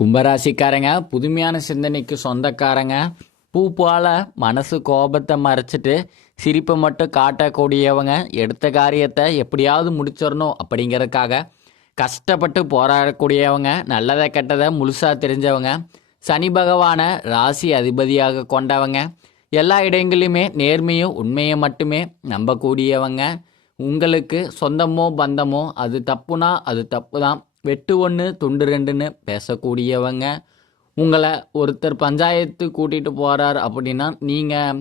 கும்பராசிக்காரங்க புதுமையான சிந்தனைக்கு சொந்தக்காரங்க. பூ போல மனசு கோபத்தை மறைச்சிட்டு சிரிப்பை மட்டும் காட்டக்கூடியவங்க. எடுத்த காரியத்தை எப்படியாவது முடிச்சிடணும் அப்படிங்கிறதுக்காக கஷ்டப்பட்டு போராடக்கூடியவங்க. நல்லதை கெட்டதை முழுசாக தெரிஞ்சவங்க. சனி பகவானை ராசி அதிபதியாக கொண்டவங்க. எல்லா இடங்களிலுமே நேர்மையும் உண்மையை மட்டுமே நம்பக்கூடியவங்க. உங்களுக்கு சொந்தமோ பந்தமோ அது தப்புனா அது தப்பு தான், வெட்டு ஒன்று துண்டு ரெண்டுன்னு பேசக்கூடியவங்க. உங்களை ஒருத்தர் பஞ்சாயத்து கூட்டிகிட்டு போகிறார் அப்படின்னா நீங்கள்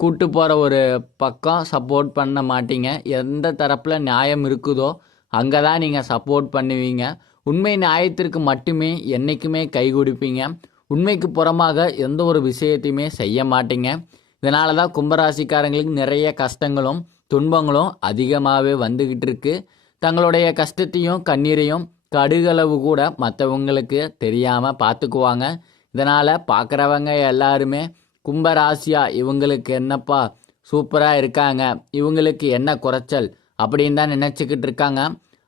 கூட்டு போகிற ஒரு பக்கம் சப்போர்ட் பண்ண மாட்டீங்க. எந்த தரப்பில் நியாயம் இருக்குதோ அங்கே தான் நீங்கள் சப்போர்ட் பண்ணுவீங்க. உண்மை நியாயத்திற்கு மட்டுமே என்றைக்குமே கை கொடுப்பீங்க. உண்மைக்கு புறமாக எந்த ஒரு விஷயத்தையுமே செய்ய மாட்டீங்க. இதனால தான் கும்பராசிக்காரங்களுக்கு நிறைய கஷ்டங்களும் துன்பங்களும் அதிகமாகவே வந்துக்கிட்டு இருக்கு. தங்களுடைய கஷ்டத்தையும் கண்ணீரையும் கடுகளவு கூட மற்றவங்களுக்கு தெரியாமல் பார்த்துக்குவாங்க. இதனால் பார்க்குறவங்க எல்லாருமே கும்பராசியா இவங்களுக்கு என்னப்பா சூப்பராக இருக்காங்க, இவங்களுக்கு என்ன குறைச்சல் அப்படின்னு தான் நினச்சிக்கிட்டு இருக்காங்க.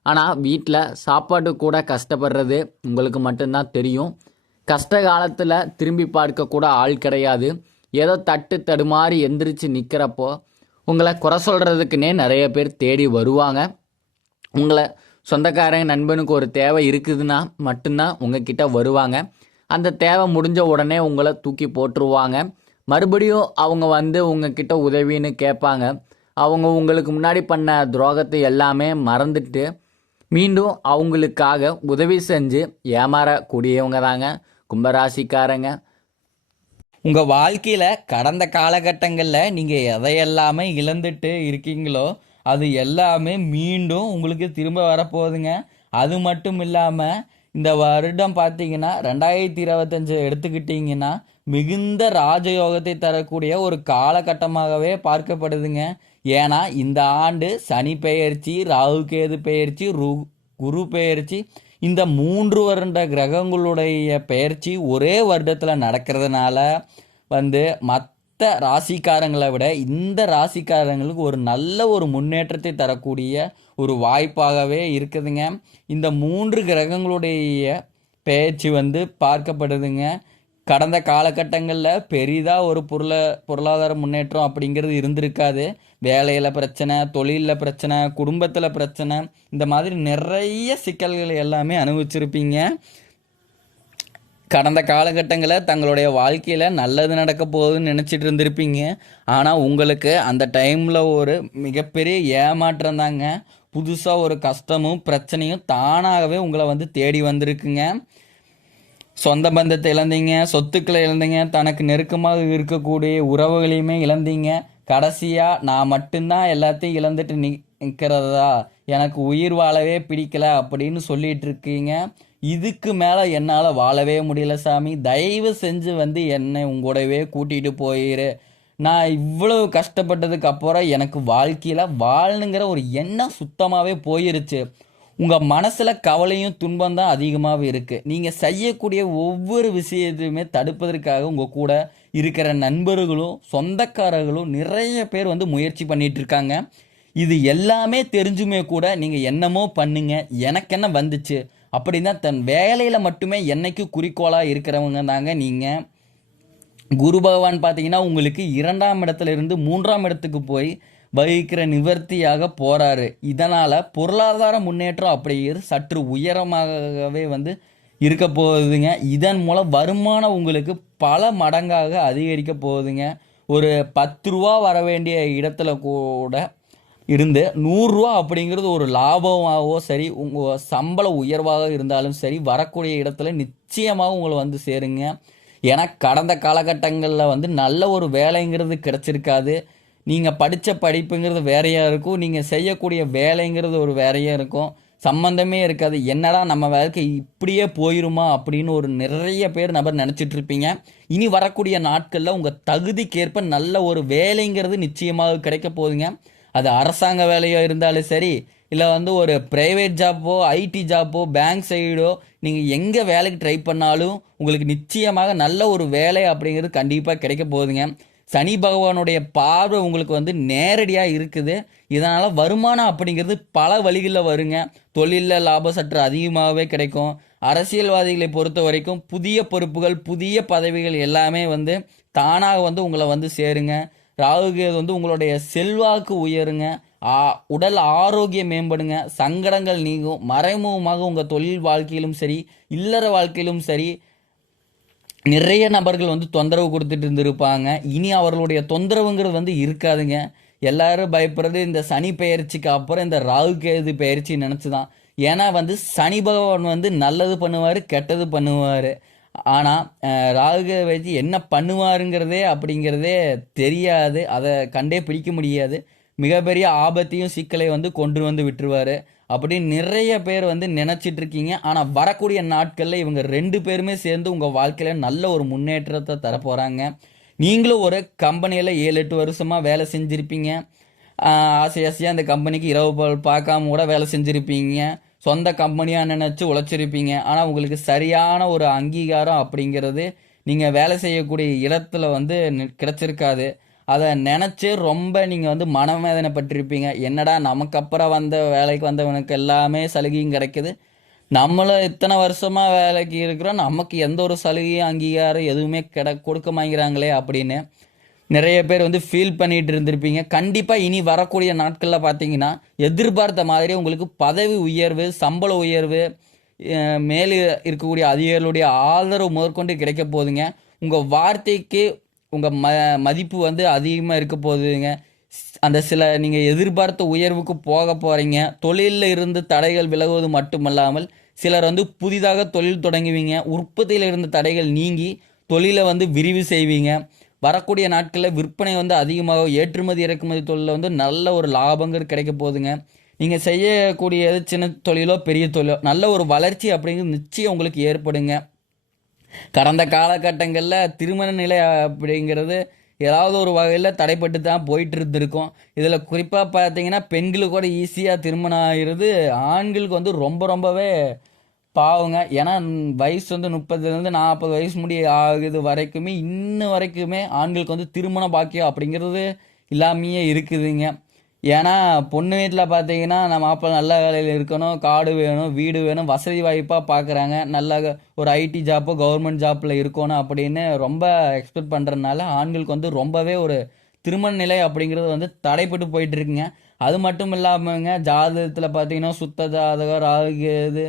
ஆனால் வீட்டில் சாப்பாடு கூட கஷ்டப்படுறது உங்களுக்கு மட்டும்தான் தெரியும். கஷ்ட காலத்தில் திரும்பி பார்க்கக்கூட ஆள் கிடையாது. ஏதோ தட்டு தடுமாறி எந்திரிச்சு நிற்கிறப்போ உங்களை குறை சொல்கிறதுக்குன்னே நிறைய பேர் தேடி வருவாங்க. உங்களை சொந்தக்காரங்க நண்பனுக்கு ஒரு தேவை இருக்குதுன்னா மட்டும்தான் உங்ககிட்ட வருவாங்க. அந்த தேவை முடிஞ்ச உடனே உங்களை தூக்கி போட்டுருவாங்க. மறுபடியும் அவங்க வந்து உங்ககிட்ட உதவின்னு கேட்பாங்க. அவங்க உங்களுக்கு முன்னாடி பண்ண துரோகத்தை எல்லாமே மறந்துட்டு மீண்டும் அவங்களுக்காக உதவி செஞ்சு ஏமாறக்கூடியவங்க தாங்க கும்பராசிக்காரங்க. உங்கள் வாழ்க்கையில் கடந்த காலகட்டங்களில் நீங்கள் எதையெல்லாமே இழந்துட்டு இருக்கீங்களோ அது எல்லாமே மீண்டும் உங்களுக்கு திரும்ப வரப்போகுதுங்க. அது மட்டும் இல்லாமல் இந்த வருடம் பார்த்தீங்கன்னா 2025 எடுத்துக்கிட்டிங்கன்னா மிகுந்த ராஜயோகத்தை தரக்கூடிய ஒரு காலகட்டமாகவே பார்க்கப்படுதுங்க. ஏன்னா இந்த ஆண்டு சனி பெயர்ச்சி, ராகு கேது பெயர்ச்சி, குரு பெயர்ச்சி, இந்த 3 வருட கிரகங்களுடைய பெயர்ச்சி ஒரே வருடத்தில் நடக்கிறதுனால மற்ற ராசிக்காரங்களை விட இந்த ராசிக்காரங்களுக்கு ஒரு நல்ல ஒரு முன்னேற்றத்தை தரக்கூடிய ஒரு வாய்ப்பாகவே இருக்குதுங்க. இந்த 3 கிரகங்களுடைய பெயர்ச்சி பார்க்கப்படுதுங்க. கடந்த காலகட்டங்களில் பெரிதாக ஒரு பொருளாதார முன்னேற்றம் அப்படிங்கிறது இருந்திருக்காது. வேலையில் பிரச்சனை, தொழிலில் பிரச்சனை, குடும்பத்தில் பிரச்சனை, இந்த மாதிரி நிறைய சிக்கல்கள் எல்லாமே அனுபவிச்சிருப்பீங்க. கடந்த காலகட்டங்களில் தங்களுடைய வாழ்க்கையில் நல்லது நடக்க போகுதுன்னு நினச்சிட்டு இருந்திருப்பீங்க. ஆனால் உங்களுக்கு அந்த டைமில் ஒரு மிகப்பெரிய ஏமாற்றம் தாங்க. புதுசாக ஒரு கஷ்டமும் பிரச்சனையும் தானாகவே உங்களை தேடி வந்திருக்குங்க. சொந்த பந்தத்தை இழந்தீங்க, சொத்துக்களை இழந்தீங்க, தனக்கு நெருக்கமாக இருக்கக்கூடிய உறவுகளையுமே இழந்தீங்க. கடைசியாக நான் மட்டும்தான் எல்லாத்தையும் இழந்துட்டு நிற்கிறதா, எனக்கு உயிர் வாழவே பிடிக்கல அப்படின்னு சொல்லிட்டு இருக்கீங்க. இதுக்கு மேலே என்னால் வாழவே முடியல சாமி, தயவு செஞ்சு என்னை உங்களோடவே கூட்டிகிட்டு போயிரு. நான் இவ்வளவு கஷ்டப்பட்டதுக்கு அப்புறம் எனக்கு வாழ்க்கையில் வாழணுங்கிற ஒரு எண்ணம் சுத்தமாகவே போயிருச்சு. உங்கள் மனசில் கவலையும் துன்பம் தான் அதிகமாகவே இருக்குது. நீங்கள் செய்யக்கூடிய ஒவ்வொரு விஷயத்தையுமே தடுப்பதற்காக உங்கள் கூட இருக்கிற நண்பர்களும் சொந்தக்காரர்களும் நிறைய பேர் முயற்சி பண்ணிகிட்டு இருக்காங்க. இது எல்லாமே தெரிஞ்சுமே கூட நீங்கள் என்னமோ பண்ணுங்க, எனக்கு என்ன வந்துச்சு அப்படின்னா தன் வேலையில் மட்டுமே என்னைக்கு குறிக்கோளாக இருக்கிறவங்க தாங்க நீங்கள். குரு பகவான் பார்த்தீங்கன்னா உங்களுக்கு 2ஆம் இடத்துல இருந்து 3ஆம் இடத்துக்கு போய் வகிக்கிற நிவர்த்தியாக போகிறாரு. இதனால் பொருளாதார முன்னேற்றம் அப்படிங்கிறது சற்று உயரமாகவே இருக்க போகுதுங்க. இதன் மூலம் வருமானம் உங்களுக்கு பல மடங்காக அதிகரிக்க போகுதுங்க. ஒரு 10 ரூபா வர வேண்டிய இடத்துல கூட இருந்து 100 ரூபா அப்படிங்கிறது ஒரு லாபமாகவோ சரி, உங்கள் சம்பள உயர்வாக இருந்தாலும் சரி, வரக்கூடிய இடத்துல நிச்சயமாக உங்களை சேருங்க. ஏன்னா கடந்த காலகட்டங்களில் நல்ல ஒரு வேலைங்கிறது கிடச்சிருக்காது. நீங்கள் படித்த படிப்புங்கிறது வேறையாக இருக்கும், நீங்கள் செய்யக்கூடிய வேலைங்கிறது ஒரு வேறையாக இருக்கும், சம்மந்தமே இருக்காது. என்னடா நம்ம வாழ்க்கை இப்படியே போயிருமா அப்படின்னு ஒரு நிறைய பேர் நினச்சிட்டு இருப்பீங்க. இனி வரக்கூடிய நாட்களில் உங்கள் தகுதிக்கேற்ப நல்ல ஒரு வேலைங்கிறது நிச்சயமாக கிடைக்க போகுதுங்க. அது அரசாங்க வேலையாக இருந்தாலும் சரி, இல்லை ஒரு ப்ரைவேட் ஜாப்போ, ஐடி ஜாப்போ, பேங்க் சைடோ, நீங்கள் எங்கே வேலைக்கு ட்ரை பண்ணாலும் உங்களுக்கு நிச்சயமாக நல்ல ஒரு வேலை அப்படிங்கிறது கண்டிப்பாக கிடைக்க போகுதுங்க. சனி பகவானுடைய பார்வை உங்களுக்கு நேரடியாக இருக்குது. இதனால் வருமானம் அப்படிங்கிறது பல வழிகளில் வருங்க. தொழிலில் லாபம் சற்று அதிகமாகவே கிடைக்கும். அரசியல்வாதிகளை பொறுத்த வரைக்கும் புதிய பொறுப்புகள் புதிய பதவிகள் எல்லாமே வந்து தானாக வந்து உங்களை வந்து சேருங்க. ராகு கேது வந்து உங்களுடைய செல்வாக்கு உயருங்க. உடல் ஆரோக்கியம் மேம்படுங்க. சங்கடங்கள் நீங்கும். மறைமுகமாக உங்கள் தொழில் வாழ்க்கையிலும் சரி இல்லற வாழ்க்கையிலும் சரி நிறைய நபர்கள் வந்து தொந்தரவு கொடுத்துட்டு இருந்திருப்பாங்க. இனி அவர்களுடைய தொந்தரவுங்கிறது வந்து இருக்காதுங்க. எல்லாரும் பயப்படுறது இந்த சனி பெயர்ச்சிக்கு அப்புறம் இந்த ராகு கேது பெயர்ச்சி நினச்சி தான். ஏன்னா வந்து சனி பகவான் வந்து நல்லது பண்ணுவார் கெட்டது பண்ணுவார். ஆனால் ராகு கேது வச்சு என்ன பண்ணுவாருங்கிறதே அப்படிங்கிறதே தெரியாது. அதை கண்டே பிடிக்க முடியாது. மிகப்பெரிய ஆபத்தையும் சிக்கலை வந்து கொண்டு வந்து விட்டுருவார். அப்படி நிறைய பேர் வந்து நினச்சிட்டு இருக்கீங்க. ஆனால் வரக்கூடிய நாட்களில் இவங்க 2 பேருமே சேர்ந்து உங்கள் வாழ்க்கையில் நல்ல ஒரு முன்னேற்றத்தை தரப்போகிறாங்க. நீங்களும் ஒரு கம்பெனியில் 7-8 வருஷமாக வேலை செஞ்சுருப்பீங்க. ஆசை ஆசையாக அந்த கம்பெனிக்கு இரவு பகல் பார்க்காம கூட வேலை செஞ்சுருப்பீங்க. சொந்த கம்பெனியாக நினச்சி உழைச்சிருப்பீங்க. ஆனால் உங்களுக்கு சரியான ஒரு அங்கீகாரம் அப்படிங்கிறது நீங்கள் வேலை செய்யக்கூடிய இடத்துல வந்து கிடைச்சிருக்காது. அதை நினச்சி ரொம்ப நீங்கள் வந்து மனவேதனைப்பட்டிருப்பீங்க. என்னடா நமக்கு அப்புறம் வந்த வேலைக்கு வந்தவனுக்கு எல்லாமே சலுகையும் கிடைக்குது, நம்மளும் இத்தனை வருஷமாக வேலைக்கு இருக்கிறோம், நமக்கு எந்த ஒரு சலுகையும் அங்கீகாரம் எதுவுமே கொடுக்க மாட்டேங்கிறாங்களே அப்படின்னு நிறைய பேர் வந்து ஃபீல் பண்ணிட்டு இருந்திருப்பீங்க. கண்டிப்பாக இனி வரக்கூடிய நாட்களில் பார்த்தீங்கன்னா எதிர்பார்த்த மாதிரி உங்களுக்கு பதவி உயர்வு, சம்பள உயர்வு, மேலே இருக்கக்கூடிய அதிகாரிகளுடைய ஆதரவு முதற்கொண்டு கிடைக்க போகுதுங்க. உங்கள் வார்த்தைக்கு உங்கள் மதிப்பு வந்து அதிகமாக இருக்க போகுதுங்க. அந்த சில நீங்கள் எதிர்பார்த்த உயர்வுக்கு போக போகிறீங்க. தொழிலில் இருந்து தடைகள் விலகுவது மட்டுமல்லாமல் சிலர் வந்து புதிதாக தொழில் தொடங்குவீங்க. உற்பத்தியில் இருந்த தடைகள் நீங்கி தொழிலை வந்து விரிவு செய்வீங்க. வரக்கூடிய நாட்களில் விற்பனை வந்து அதிகமாக ஏற்றுமதி இறக்குமதி தொழிலில் வந்து நல்ல ஒரு லாபங்கள் கிடைக்க போகுதுங்க. நீங்கள் செய்யக்கூடியது சின்ன தொழிலோ பெரிய தொழிலோ நல்ல ஒரு வளர்ச்சி அப்படிங்கிறது நிச்சயம் உங்களுக்கு ஏற்படுங்க. கடந்த காலகட்டங்களில் திருமண நிலை அப்படிங்கிறது ஏதாவது ஒரு வகையில் தடைப்பட்டு தான் போயிட்டு இருந்திருக்கும். இதில் குறிப்பாக பார்த்தீங்கன்னா பெண்களுக்கு கூட ஈஸியாக திருமணம் ஆகிறது, ஆண்களுக்கு வந்து ரொம்பவே பாவங்க. ஏன்னா வயசு வந்து 30லேருந்து 40 வயசு ஆகுது வரைக்குமே இன்னும் வரைக்குமே ஆண்களுக்கு வந்து திருமண பாக்கியம் அப்படிங்கிறது இல்லாமையே இருக்குதுங்க. ஏன்னா பொண்ணு வீட்டில் பார்த்தீங்கன்னா நம்ம மாப்பிள்ளை நல்ல வேலையில் இருக்கணும், காடு வேணும், வீடு வேணும், வசதி வாய்ப்பாக பார்க்குறாங்க. நல்ல ஒரு ஐடி ஜாப்போ கவர்மெண்ட் ஜாப்பில் இருக்கணும் அப்படின்னு ரொம்ப எக்ஸ்பெக்ட் பண்ணுறதுனால ஆண்களுக்கு வந்து ரொம்பவே ஒரு திருமண நிலை அப்படிங்கிறது வந்து தடைப்பட்டு போயிட்டு இருக்குங்க. அது மட்டும் இல்லாமங்க ஜாதகத்தில் பார்த்தீங்கன்னா சுத்த ஜாதகம், ராகு கேது,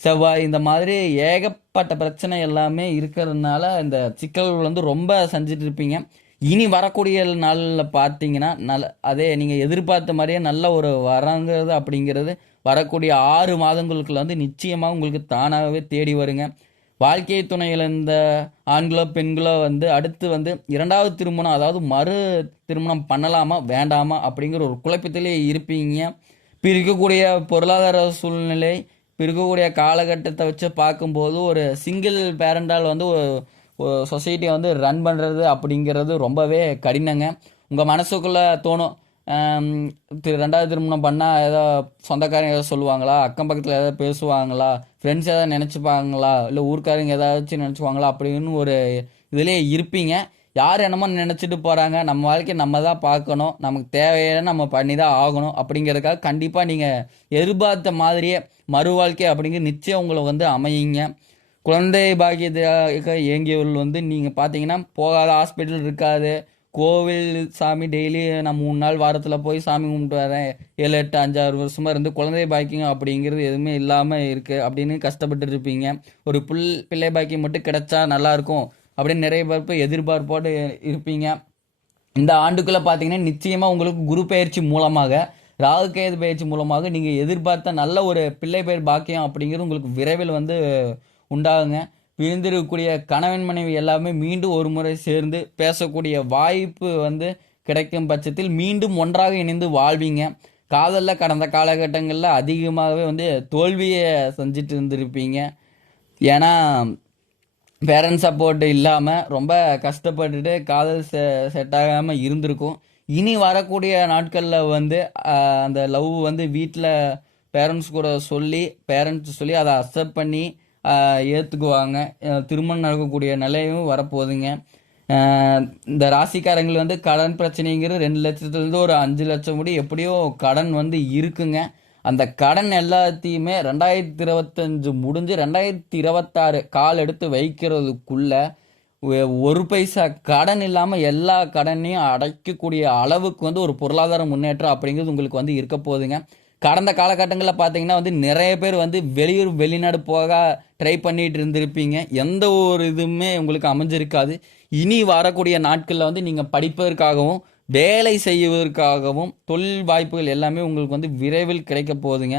செவ்வாய் இந்த மாதிரி ஏகப்பட்ட பிரச்சனை எல்லாமே இருக்கிறதுனால இந்த சிக்கல்கள் வந்து ரொம்ப செஞ்சுட்டு இருப்பீங்க. இனி வரக்கூடிய நாளில் பார்த்தீங்கன்னா அதே நீங்கள் எதிர்பார்த்த மாதிரியே நல்ல ஒரு வரங்கிறது அப்படிங்கிறது வரக்கூடிய 6 மாதங்களுக்குள்ள வந்து நிச்சயமாக உங்களுக்கு தானாகவே தேடி வருங்க. வாழ்க்கை துணையில் இந்த ஆண்களோ பெண்களோ வந்து அடுத்து வந்து 2வது திருமணம், அதாவது மறு திருமணம் பண்ணலாமா வேண்டாமா அப்படிங்கிற ஒரு குழப்பத்திலே இருப்பீங்க. இப்போ இருக்கக்கூடிய பொருளாதார சூழ்நிலை, இப்போ இருக்கக்கூடிய காலகட்டத்தை வச்சு பார்க்கும்போது ஒரு சிங்கிள் பேரண்டால் வந்து சொசைட்டியை வந்து ரன் பண்ணுறது அப்படிங்கிறது ரொம்பவே கடினங்க. உங்கள் மனசுக்குள்ளே தோணும், 2வது திருமணம் பண்ணால் ஏதோ சொந்தக்காரங்க ஏதோ சொல்லுவாங்களா, அக்கம் பக்கத்தில் ஏதாவது பேசுவாங்களா, ஃப்ரெண்ட்ஸ் ஏதாவது நினச்சிப்பாங்களா, இல்லை ஊர்க்காரங்க ஏதாச்சும் நினச்சிப்பாங்களா அப்படின்னு ஒரு இதிலே இருப்பீங்க. யார் என்னமோ நினச்சிட்டு போகிறாங்க, நம்ம வாழ்க்கையை நம்ம தான் பார்க்கணும், நமக்கு தேவையான நம்ம பண்ணி தான் ஆகணும் அப்படிங்கிறதுக்காக கண்டிப்பாக நீங்கள் எதிர்பார்த்த மாதிரியே மறு வாழ்க்கை அப்படிங்கிற நிச்சயம் உங்களை வந்து அமையுங்க. குழந்தை பாக்கியத்துக்காக இயங்கியவர்கள் வந்து நீங்கள் பார்த்தீங்கன்னா போகாத ஹாஸ்பிட்டல் இருக்காது. கோவில் சாமி டெய்லி நான் 3 நாள் வாரத்தில் போய் சாமி கும்பிட்டு வரேன், 7, 8, 5, 6 வருஷமாக இருந்து குழந்தை பாக்கியம் அப்படிங்கிறது எதுவுமே இல்லாமல் இருக்குது அப்படின்னு கஷ்டப்பட்டு இருப்பீங்க. ஒரு பிள்ளை பாக்கியம் மட்டும் கிடைச்சா நல்லாயிருக்கும் அப்படின்னு நிறைய பேர் எதிர்பார்ப்போடு இருப்பீங்க. இந்த ஆண்டுக்குள்ளே பார்த்தீங்கன்னா நிச்சயமாக உங்களுக்கு குரு பயிற்சி மூலமாக, ராகு கேது பயிற்சி மூலமாக நீங்கள் எதிர்பார்த்த நல்ல ஒரு பிள்ளை பெயர் பாக்கியம் அப்படிங்கிறது உங்களுக்கு விரைவில் வந்து உண்டாகுங்க. பிரிந்திருக்கக்கூடிய கணவன் மனைவி எல்லாமே மீண்டும் ஒரு முறை சேர்ந்து பேசக்கூடிய வாய்ப்பு வந்து கிடைக்கும் பட்சத்தில் மீண்டும் ஒன்றாக இணைந்து வாழ்வீங்க. காதலில் கடந்த காலகட்டங்களில் அதிகமாகவே வந்து தோல்வியை செஞ்சுட்டு இருந்திருப்பீங்க. ஏன்னா பேரண்ட்ஸ் சப்போர்ட் இல்லாமல் ரொம்ப கஷ்டப்பட்டுட்டு காதல் செட் ஆகாமல் இருந்திருக்கும். இனி வரக்கூடிய நாட்களில் வந்து அந்த லவ் வந்து வீட்டில் பேரண்ட்ஸ் கூட சொல்லி அதை அக்செப்ட் பண்ணி ஏற்றுக்குவாங்க. திருமணம் நடக்கக்கூடிய நிலையும் வரப்போகுதுங்க. இந்த ராசிக்காரங்கள் வந்து கடன் பிரச்சனைங்கிறது 2 லட்சத்துலேருந்து ஒரு 5 லட்சம் முடி எப்படியோ கடன் வந்து இருக்குங்க. அந்த கடன் எல்லாத்தையுமே 2025 முடிஞ்சு 2026 கால் எடுத்து வைக்கிறதுக்குள்ள ஒரு பைசா கடன் இல்லாமல் எல்லா கடனையும் அடைக்கக்கூடிய அளவுக்கு வந்து ஒரு பொருளாதார முன்னேற்றம் அப்படிங்கிறது உங்களுக்கு வந்து இருக்க போகுதுங்க. கடந்த காலகட்டங்களில் பார்த்தீங்கன்னா வந்து நிறைய பேர் வந்து வெளியூர் வெளிநாடு போக ட்ரை பண்ணிட்டு இருந்திருப்பீங்க. எந்த ஒரு இதுவுமே உங்களுக்கு அமைஞ்சிருக்காது. இனி வரக்கூடிய நாட்களில் வந்து நீங்கள் படிப்பதற்காகவும் வேலை செய்வதற்காகவும் தொழில் வாய்ப்புகள் எல்லாமே உங்களுக்கு வந்து விரைவில் கிடைக்க போகுதுங்க.